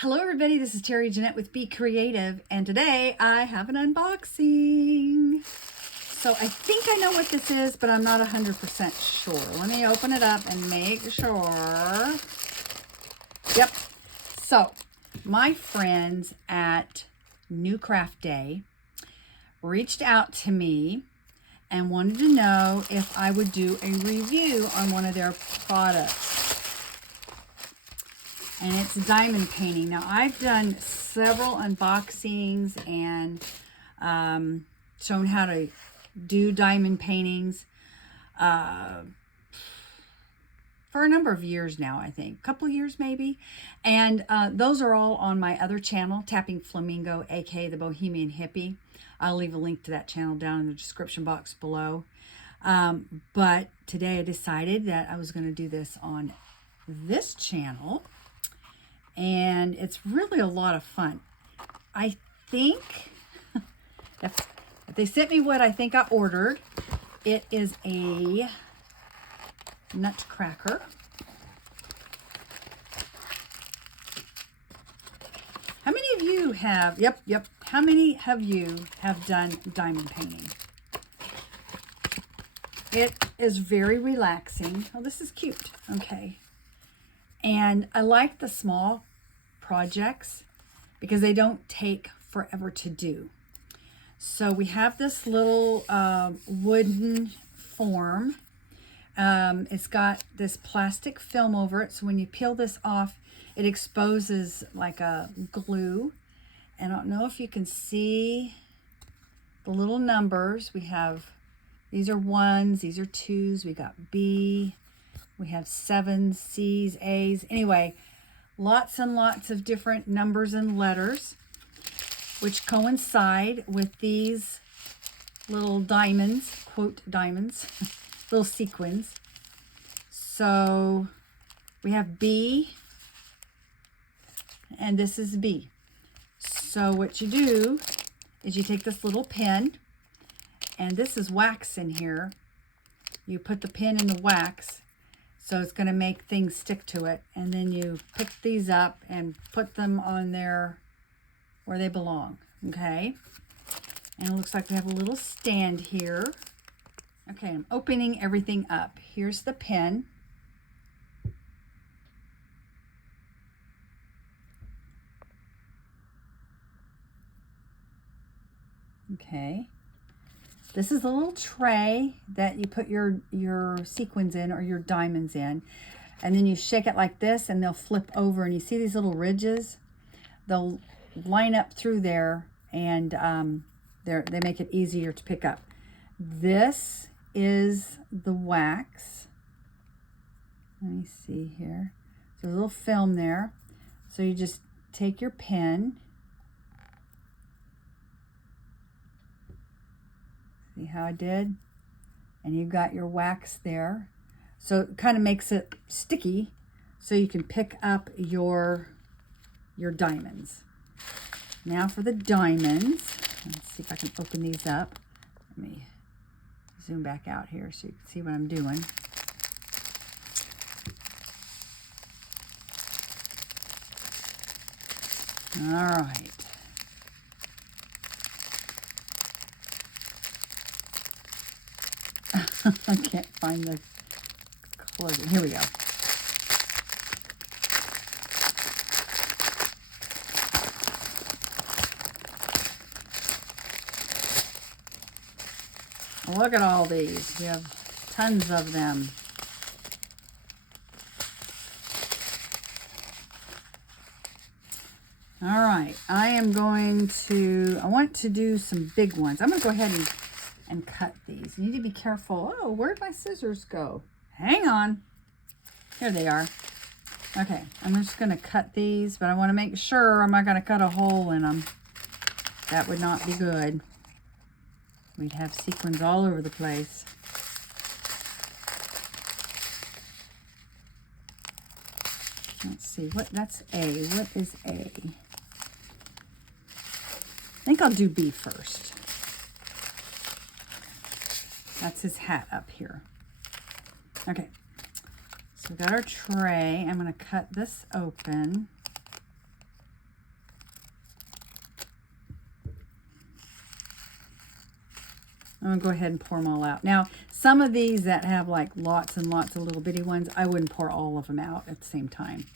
Hello everybody, this is Terry Jeanette with Be Creative, and today I have an unboxing. So I think I know what this is, but I'm not 100% sure. Let me open it up and make sure. Yep. So my friends at New Craft Day reached out to me and wanted to know if I would do a review on one of their products. And it's diamond painting. Now, I've done several unboxings and shown how to do diamond paintings for a number of years now, I think. A couple of years, maybe. And those are all on my other channel, Tappingflamingo, aka the Bohemian Hippie. I'll leave a link to that channel down in the description box below. But today I decided that I was going to do this on this channel. And it's really a lot of fun. I think, if they sent me what I think I ordered, it is a Nutcracker. How many of you have, yep, how many of you have done diamond painting? It is very relaxing. Oh, this is cute. Okay. And I like the small projects because they don't take forever to do. So we have this little wooden form. It's got this plastic film over it. So when you peel this off, it exposes like a glue. And I don't know if you can see the little numbers. We have, these are ones, these are twos. We got B. We have 7s, C's, A's. Anyway, lots and lots of different numbers and letters, which coincide with these little diamonds, quote diamonds, little sequins. So we have B, and this is B. So what you do is you take this little pen, and this is wax in here. You put the pen in the wax, so it's going to make things stick to it. And then you pick these up and put them on there where they belong. Okay. And it looks like we have a little stand here. Okay, I'm opening everything up. Here's the pen. Okay. This is a little tray that you put your sequins in or your diamonds in. And then you shake it like this and they'll flip over. And you see these little ridges? They'll line up through there and they make it easier to pick up. This is the wax. Let me see here. So there's a little film there. So you just take your pen. See how I did? And you've got your wax there. So it kind of makes it sticky so you can pick up your diamonds. Now for the diamonds. Let's see if I can open these up. Let me zoom back out here so you can see what I'm doing. All right. I can't find the closing. Here we go. Look at all these. We have tons of them. All right. I want to do some big ones. I'm going to go ahead and cut these. You need to be careful. Oh, where'd my scissors go? Hang on. Here they are. Okay, I'm just going to cut these, but I want to make sure I'm not going to cut a hole in them. That would not be good. We'd have sequins all over the place. Let's see, that's A. What is A? I think I'll do B first. That's his hat up here. Okay, so we got our tray. I'm going to cut this open. I'm going to go ahead and pour them all out. Now, some of these that have like lots and lots of little bitty ones, I wouldn't pour all of them out at the same time.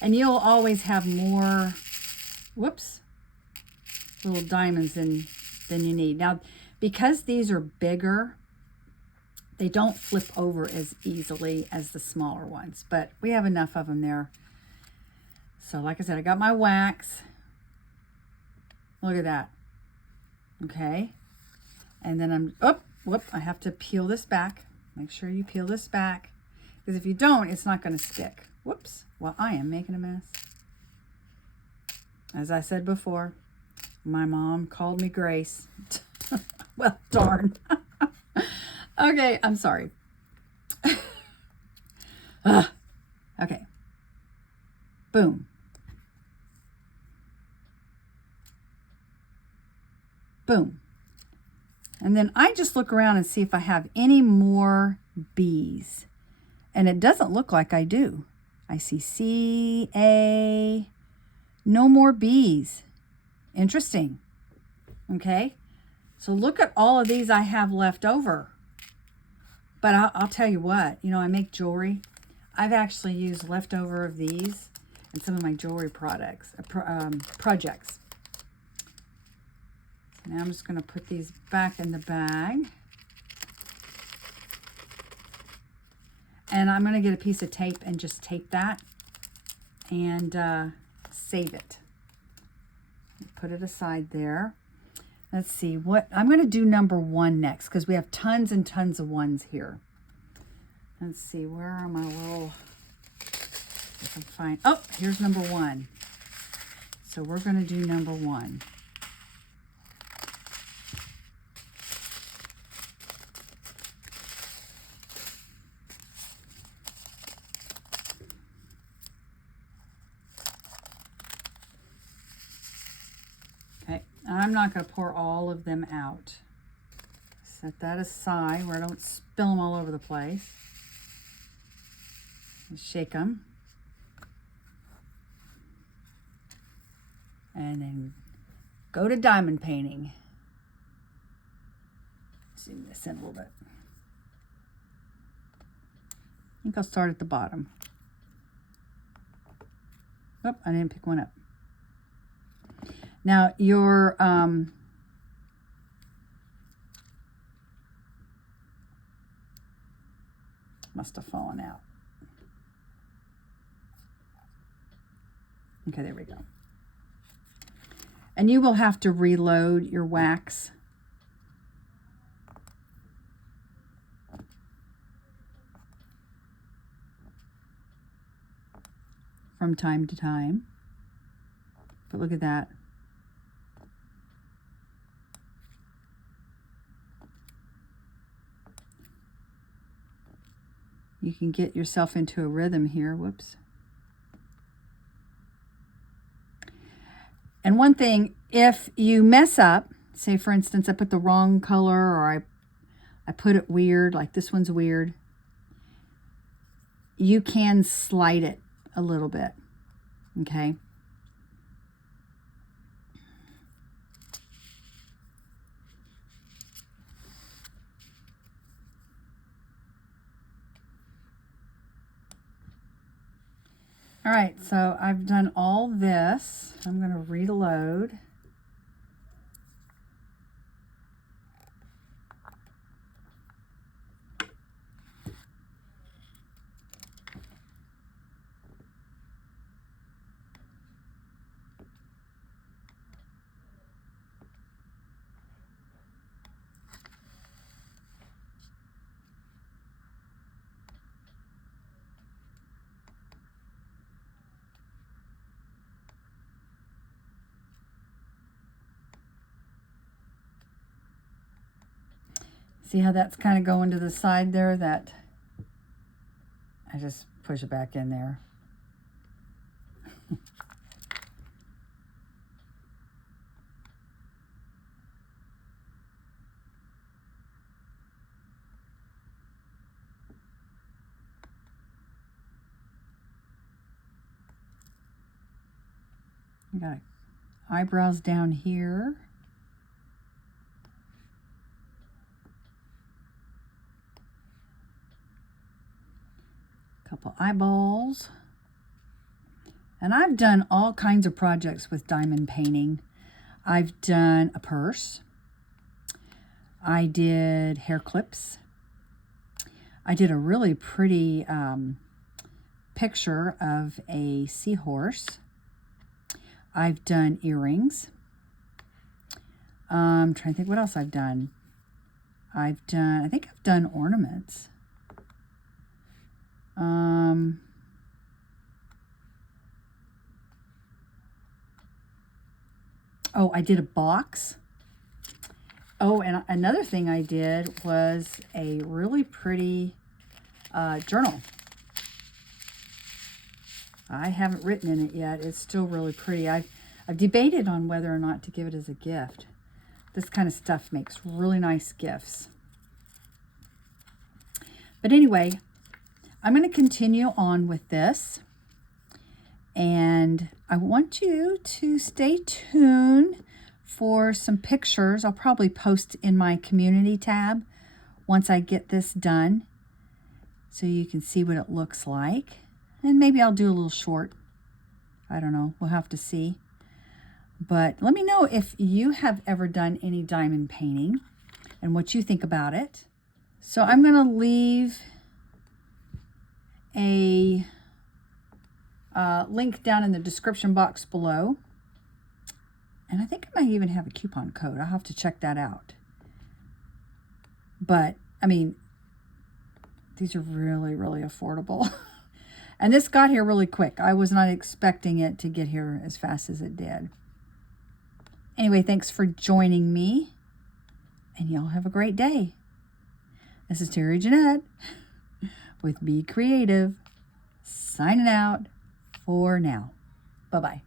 And you'll always have more, whoops, little diamonds than you need. Now, because these are bigger, they don't flip over as easily as the smaller ones. But we have enough of them there. So like I said, I got my wax. Look at that. Okay. And then I'm, oh, whoop, I have to peel this back. Make sure you peel this back. Because if you don't, it's not going to stick. Whoops. Well, I am making a mess. As I said before, my mom called me Grace. Well, darn. Okay, I'm sorry. Okay. Boom. Boom. And then I just look around and see if I have any more bees. And it doesn't look like I do. I see C, A, no more bees. Interesting. Okay. So look at all of these I have left over. But I'll tell you what, you know, I make jewelry. I've actually used leftover of these in some of my jewelry projects. Now I'm just going to put these back in the bag. And I'm going to get a piece of tape and just tape that and save it. Put it aside there. Let's see what I'm going to do number 1 next because we have tons and tons of ones here. Let's see, where are my little, if I can find, oh, here's number 1. So we're going to do number 1. I'm not going to pour all of them out. Set that aside where I don't spill them all over the place. Shake them. And then go to diamond painting. Zoom this in a little bit. I think I'll start at the bottom. Oh, I didn't pick one up. Now, your must have fallen out. Okay, there we go. And you will have to reload your wax. From time to time. But look at that. You can get yourself into a rhythm here. Whoops. And one thing, if you mess up, say for instance, I put the wrong color or I put it weird, like this one's weird, you can slide it a little bit, okay? All right, so I've done all this. I'm going to reload. See how that's kind of going to the side there? That I just push it back in there. I got eyebrows down here. couple eyeballs. And I've done all kinds of projects with diamond painting. I've done a purse. I did hair clips. I did a really pretty picture of a seahorse. I've done earrings. I'm trying to think what else I've done. I think I've done ornaments. Oh, I did a box. Oh, and another thing I did was a really pretty journal. I haven't written in it yet. It's still really pretty. I've debated on whether or not to give it as a gift. This kind of stuff makes really nice gifts. But anyway, I'm going to continue on with this. And I want you to stay tuned for some pictures. I'll probably post in my community tab once I get this done, so you can see what it looks like. And maybe I'll do a little short. I don't know. We'll have to see. But let me know if you have ever done any diamond painting and what you think about it. So I'm going to leave a link down in the description box below. And I think I might even have a coupon code. I'll have to check that out. But, I mean, these are really, really affordable. And this got here really quick. I was not expecting it to get here as fast as it did. Anyway, thanks for joining me. And y'all have a great day. This is Terry Jeanette with Be Creative, signing out for now. Bye-bye.